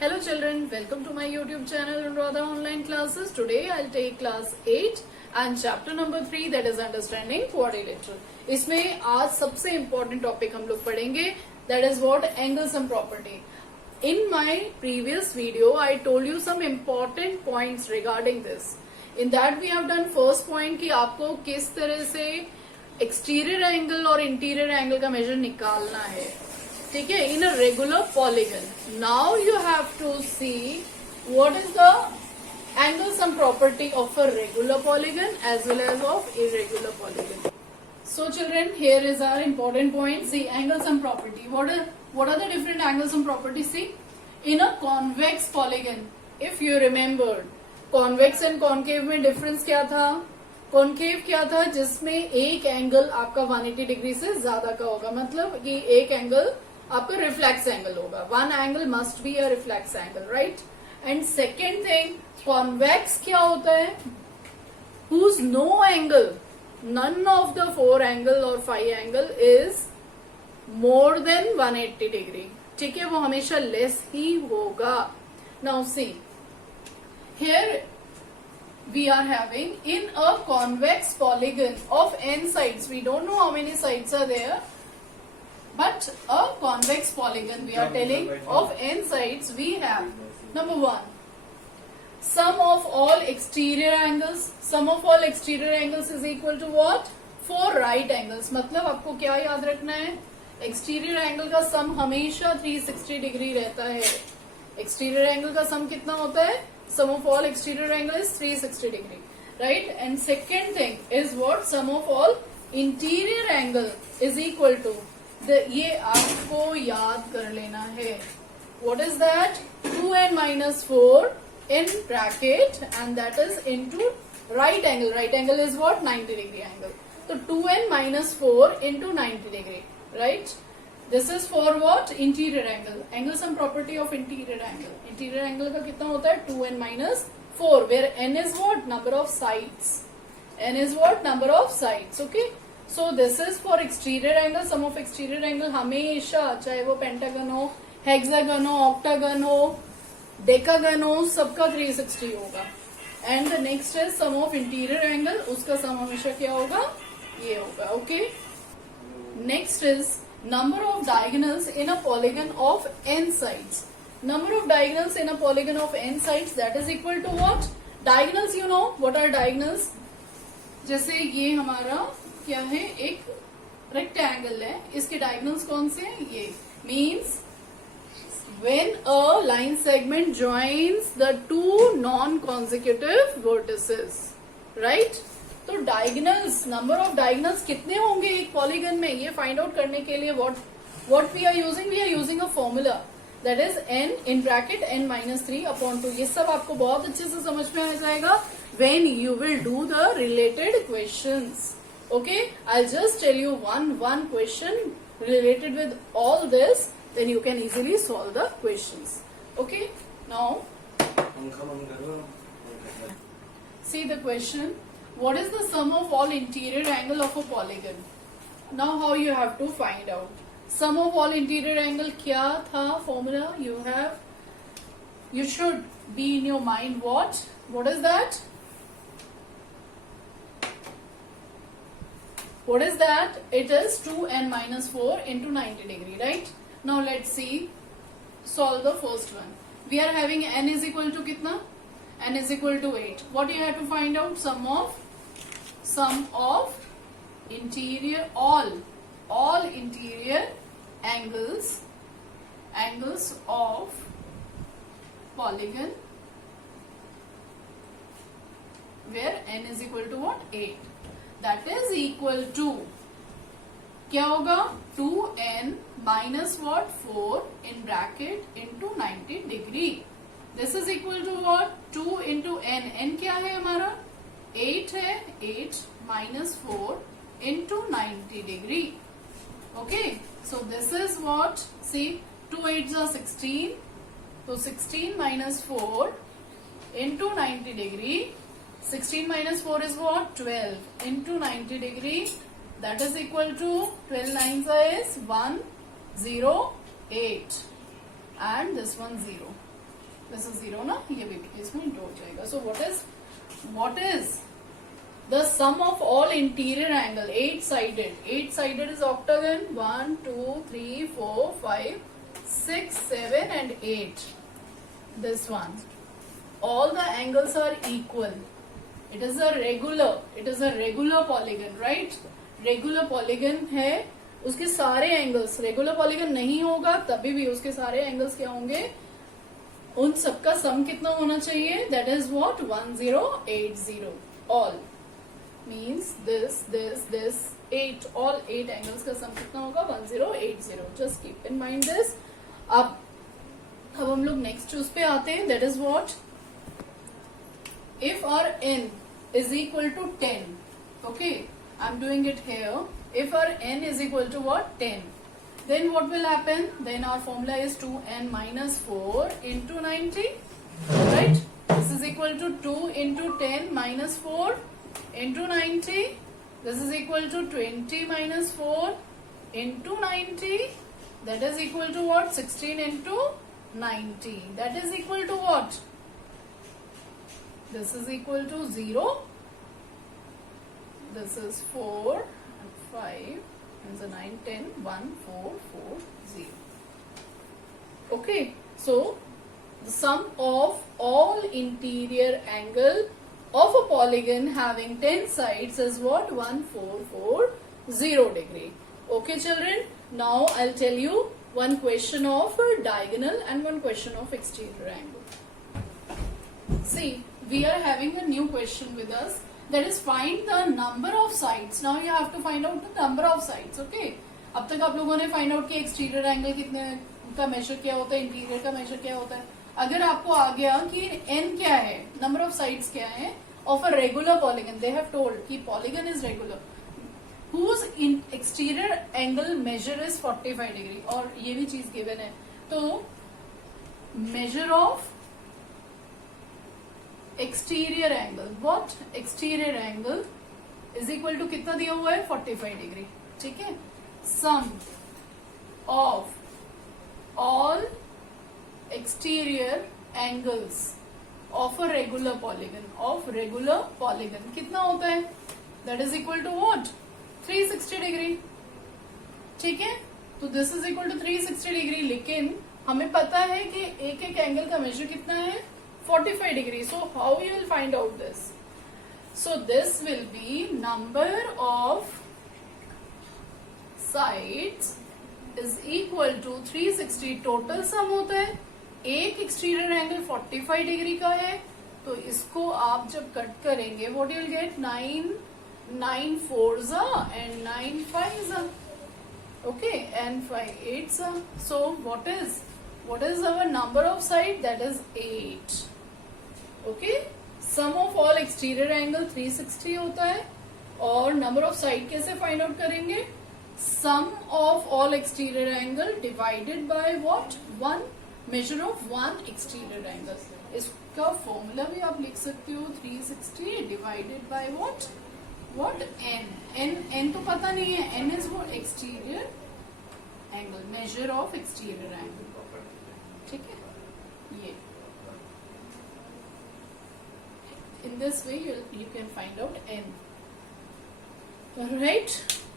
Hello children, welcome to my YouTube channel Anuradha Online Classes. Today I'll take class 8 and chapter number 3 that is understanding quadrilateral. इसमें आज सबसे important topic हम लोग पढ़ेंगे that is what angle sum property. In my previous video I told you some important points regarding this. In that we have done first point कि आपको किस तरह से exterior angle और interior angle का measure निकालना है. ठीक है, in a regular polygon. Now you have to see what is the angle sum property of a regular polygon as well as of irregular polygon. So children, here is our important point. See, angle sum property. What are the different angle sum properties? See, in a convex polygon, if you remembered, convex and concave में difference क्या था? Concave क्या था? जिसमें एक angle आपका 180 degree से ज्यादा का होगा, मतलब कि एक एंगल आपका रिफ्लेक्स एंगल होगा. One angle must be a reflex angle, right? And second thing, convex क्या होता है? Whose no angle, none of the 4 angle or 5 angle is more than 180 degree. ठीक है, वो हमेशा लेस ही होगा. Now see, here we are having in a convex polygon of n sides. We don't know how many sides are there, but a convex polygon we are telling of n sides. We have number 1, sum of all exterior angles. Sum of all exterior angles is equal to what? 4 right angles. मतलब आपको क्या याद रखना है? Exterior angle का सम हमेशा 360 degree रहता है. एक्सटीरियर एंगल का सम कितना होता है? Sum of all exterior angle is 360 degree, right? And second thing is what? Sum of all interior angle is equal to ये आपको याद कर लेना है. What is that? 2n minus 4 in bracket and that is into right angle. Right angle is what? 90 degree angle. So 2n minus 4 into 90 degree, right? This is for what? Interior angle. Angle sum property of interior angle. Interior angle का कितना होता है? 2n minus 4, where n is what? Number of sides. N is what? Number of sides. Okay. So this is for exterior angle. Sum of exterior angle हमेशा, चाहे वो pentagon हो, hexagon हो, octagon हो, डेकागन हो, सबका 360 होगा. And the next is sum of interior angle. उसका सम हमेशा क्या होगा? ये होगा. Okay. Next is number of diagonals in a polygon of n sides. Number of diagonals in a polygon of n sides, that is equal to what? Diagonals, you know what are diagonals? जैसे ये हमारा क्या है? एक rectangle है, इसके diagonals कौन से हैं? ये means when a line segment joins the two non-consecutive vertices, right? तो डायगनल्स, नंबर ऑफ डायगनल्स कितने होंगे एक पॉलीगन में, ये फाइंड आउट करने के लिए what we are using a formula that is n in bracket n minus 3 upon 2. ये सब आपको बहुत अच्छे से समझ में आ जाएगा when you will do the related questions. Okay, I just tell you one question related with all this, then you can easily solve the questions. Okay, now see the question. What is the sum of all interior angle of a polygon? Now how you have to find out? Sum of all interior angle क्या था formula? You should be in your mind what? What is that? What is that? It is 2n minus 4 into 90 degree, right? Now let's see. Solve the first one. We are having n is equal to कितना? N is equal to 8. What you have to find out? Sum of interior, all interior angles of polygon where n is equal to what? 8. That is equal to क्या होगा? 2n minus what? 4 in bracket into 90 degree. This is equal to what? 2 into n. n क्या है हमारा? 8 है. 8 minus 4 into 90 degree. Okay. So this is what? See, 2 8s are 16. So 16 minus 4 into 90 degree. 16 minus 4 is what? 12 into 90 degree. That is equal to 12 9s is 1 0 8 and this one 0. This is 0 ना, ये भी इसमें into हो जाएगा. सो what is the sum of all interior angle 8 sided is octagon. 1 2 3 4 5 6 7 and 8. This one, all the angles are equal. It is a regular polygon, right? Regular polygon है, उसके सारे angles, regular polygon नहीं होगा तभी भी उसके सारे एंगल्स क्या होंगे, उन सबका सम कितना होना चाहिए, that is what 1080. All means this 8, all 8 angles का सम कितना होगा 1080. Just keep in mind this. अब हम लोग नेक्स्ट चूज पे आते हैं, that is what, if our n is equal to 10, okay, I'm doing it here. If our n is equal to what, 10, then what will happen, then our formula is 2n minus 4 into 90, right? This is equal to 2 into 10 minus 4 into 90. This is equal to 20 minus 4 into 90. That is equal to what, 16 into 90. That is equal to what? This is equal to 0. This is 4 and 5 and the 9, 10, 1, 4, 4, 0. Okay. So, the sum of all interior angle of a polygon having 10 sides is what? 1440 degree. Okay children. Now, I'll tell you one question of diagonal and one question of exterior angle. See, we are having a new question with us, that is find the number of sides. Now you have to find out the number of sides. Okay, अब तक आप लोगों ने find out किया exterior angle कितने का major क्या होता है, इंटीरियर का मेजर क्या होता है. अगर आपको आ गया कि n क्या है, नंबर ऑफ साइड्स क्या है of a regular polygon, they have told कि polygon is regular whose exterior angle measure is 45 degree, और ये भी चीज गिवन है. तो measure of exterior angle, what exterior angle is equal to कितना दिया हुआ है 45 डिग्री. ठीक है, sum of all exterior angles of a regular polygon कितना होता है, that is equal to what 360 degree. ठीक है, तो this is equal to 360 degree. लेकिन हमें पता है कि एक एक एंगल का मेजर कितना है 45 degree. So how you will find out this? So this will be number of sides is equal to 360. Total sum होता है, एक एक्सटीरियर एंगल 45 डिग्री का है, तो इसको आप जब कट करेंगे what you will get 9 4s and 9 5s. Okay, and 5 8s. So what is our number of side, that is 8. Okay, sum of all exterior angle 360 होता है, और नंबर ऑफ साइड कैसे फाइंड आउट करेंगे, sum of all exterior angle divided by what, 1 measure of 1 exterior angle. इसका formula भी आप लिख सकते हो 360 डिवाइडेड बाय व्हाट n तो पता नहीं है, n is what exterior angle, measure of exterior angle. ठीक है, ये in this way you can find out n. Alright,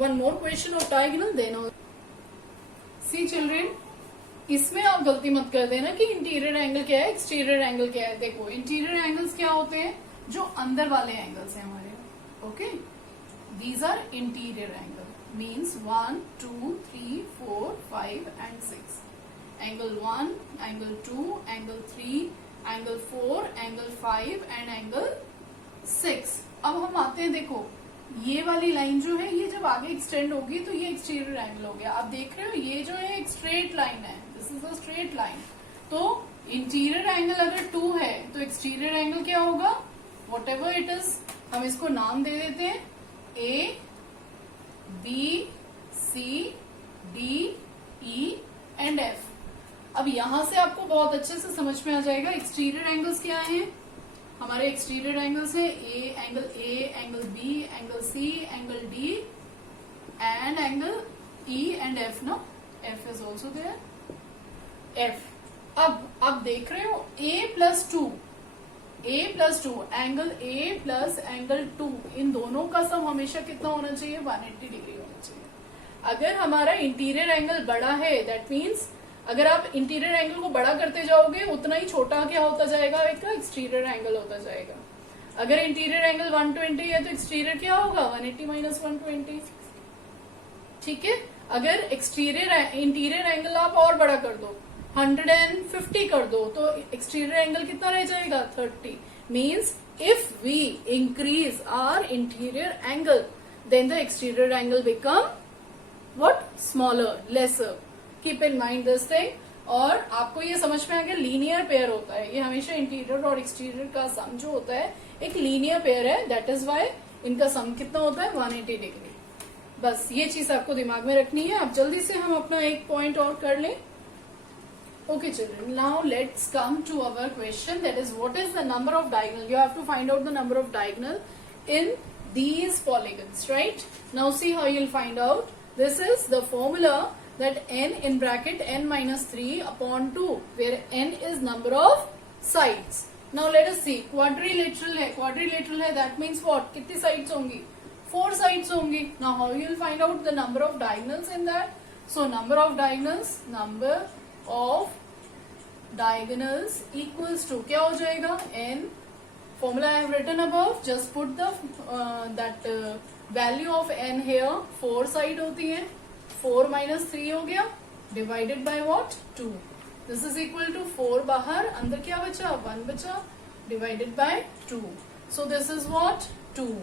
one more question of diagonal, then all. See children, इसमें आप गलती मत कर देना कि इंटीरियर एंगल क्या है एक्सटीरियर एंगल क्या है. देखो इंटीरियर एंगल्स क्या होते हैं, जो अंदर वाले एंगल्स हैं हमारे. Okay, these are interior angle, means 1 2 3 4 5 and 6. Angle 1, angle 2, angle 3, angle 4, angle 5 and angle 6. अब हम आते हैं, देखो ये वाली लाइन जो है ये जब आगे एक्सटेंड होगी तो ये एक्सटीरियर एंगल हो गया. आप देख रहे हो ये जो है एक स्ट्रेट लाइन है, this is a straight line. तो इंटीरियर एंगल अगर 2 है तो एक्सटीरियर एंगल क्या होगा, वॉट एवर इट इज, हम इसको नाम दे देते हैं A B C D E and F. अब यहां से आपको बहुत अच्छे से समझ में आ जाएगा एक्सटीरियर एंगल्स क्या हैं. हमारे एक्सटीरियर एंगल्स है angle B, angle C, angle D and angle E and F. No, F is also there. F अब आप देख रहे हो a+2 angle a plus angle 2, इन दोनों का सम हमेशा कितना होना चाहिए? 180 डिग्री होना चाहिए। अगर हमारा इंटीरियर एंगल बड़ा है, दैट मीन्स अगर आप इंटीरियर एंगल को बड़ा करते जाओगे उतना ही छोटा क्या होता जाएगा? एक एक्सटीरियर एंगल होता जाएगा। अगर इंटीरियर एंगल 120 है तो एक्सटीरियर क्या होगा? 180 माइनस 120। ठीक है, अगर इंटीरियर एंगल आप और बड़ा कर दो, 150 कर दो, तो एक्सटीरियर एंगल कितना रह जाएगा? 30। Means if we increase our interior angle then the exterior angle become what? Smaller, lesser. Keep in mind this thing. और आपको ये समझ में आ गया, लीनियर पेयर होता है ये हमेशा, इंटीरियर और एक्सटीरियर का सम जो होता है एक लीनियर पेयर है, दैट इज वाई इनका सम कितना होता है? 180 डिग्री। बस ये चीज आपको दिमाग में रखनी है। अब जल्दी से हम अपना एक पॉइंट और कर लें। Okay children, now let's come to our question, that is what is the number of diagonal? You have to find out the number of diagonal in these polygons, right? Now see how you'll find out. This is the formula, that n in bracket n minus 3 upon 2, where n is number of sides. Now let us see, quadrilateral है, that means what? कितनी sides होंगी? 4 sides होंगी. Now how you'll find out the number of diagonals in that? So number of diagonals equals to क्या हो जाएगा? n, formula I have written above, just put the value of n here. 4 side होती है, 4 minus 3 हो गया, divided by what? 2. This is equal to 4 बाहर, अंदर क्या बचा? 1 बचा, divided by 2. So this is what? 2.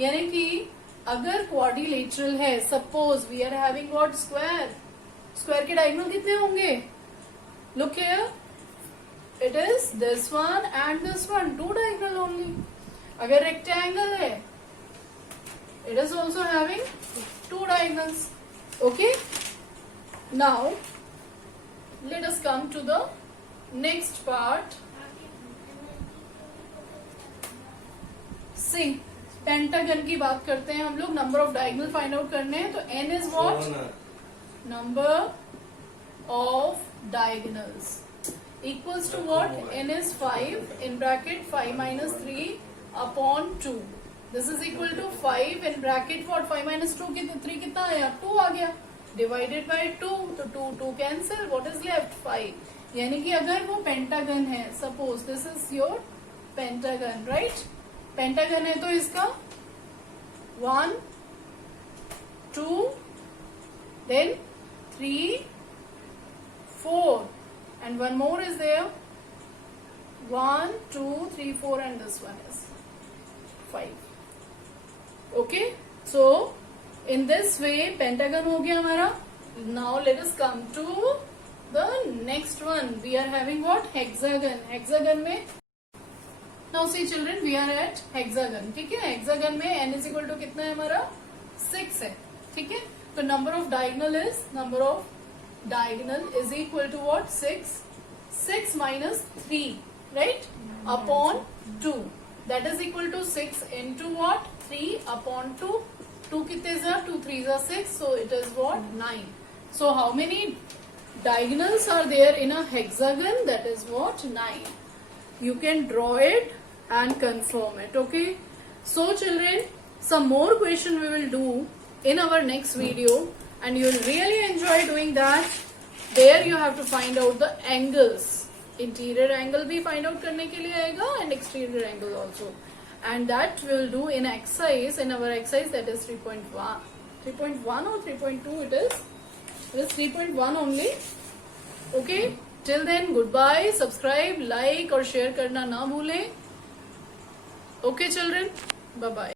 यानी कि अगर quadrilateral है, suppose we are having what? Square के diagonal कितने होंगे? Look here, it is this one and this one, 2 diagonal only. अगर rectangle है, it is also having 2 diagonals. Okay, now let us come to the next part. See, pentagon की बात करते हैं हम लोग, number of diagonal find out करने हैं, तो n is what? Number of diagonals equals to what? n is 5 in bracket 5 minus 3 upon 2. This is equal to 5 in bracket what? 5 minus 2 3 कितना आया? 2 आ गया, divided by 2, तो 2 cancel, what is left? 5. यानी कि अगर वो पेंटागन है, suppose this is your pentagon, right? Pentagon है तो इसका 1 2 then 3 4 and one more is there, 1 2 3 4 and this one is 5. Okay, so in this way pentagon हो गया हमारा. Now let us come to the next one. We are having what? Hexagon. Hexagon में now see children, we are at hexagon. ठीक है, hexagon में n is equal to कितना है हमारा? 6 है. ठीक है, तो number of diagonal is equal to what? 6. 6 minus 3, right? Upon 2. That is equal to 6 into what? 3 upon 2. 2 कितने are? 2 3s are 6. So it is what? 9. So how many diagonals are there in a hexagon? That is what? 9. You can draw it and confirm it. Okay. So children, some more question we will do in our next video. And you will really enjoy doing that. There you have to find out the angles. Interior angle भी find out करने के लिए आएगा and exterior angle also. And that we will do in exercise, in our exercise, that is 3.1. 3.1 or 3.2 it is? It is 3.1 only. Okay. Till then, goodbye. Subscribe, like और share करना ना भूलें. Okay children. Bye bye.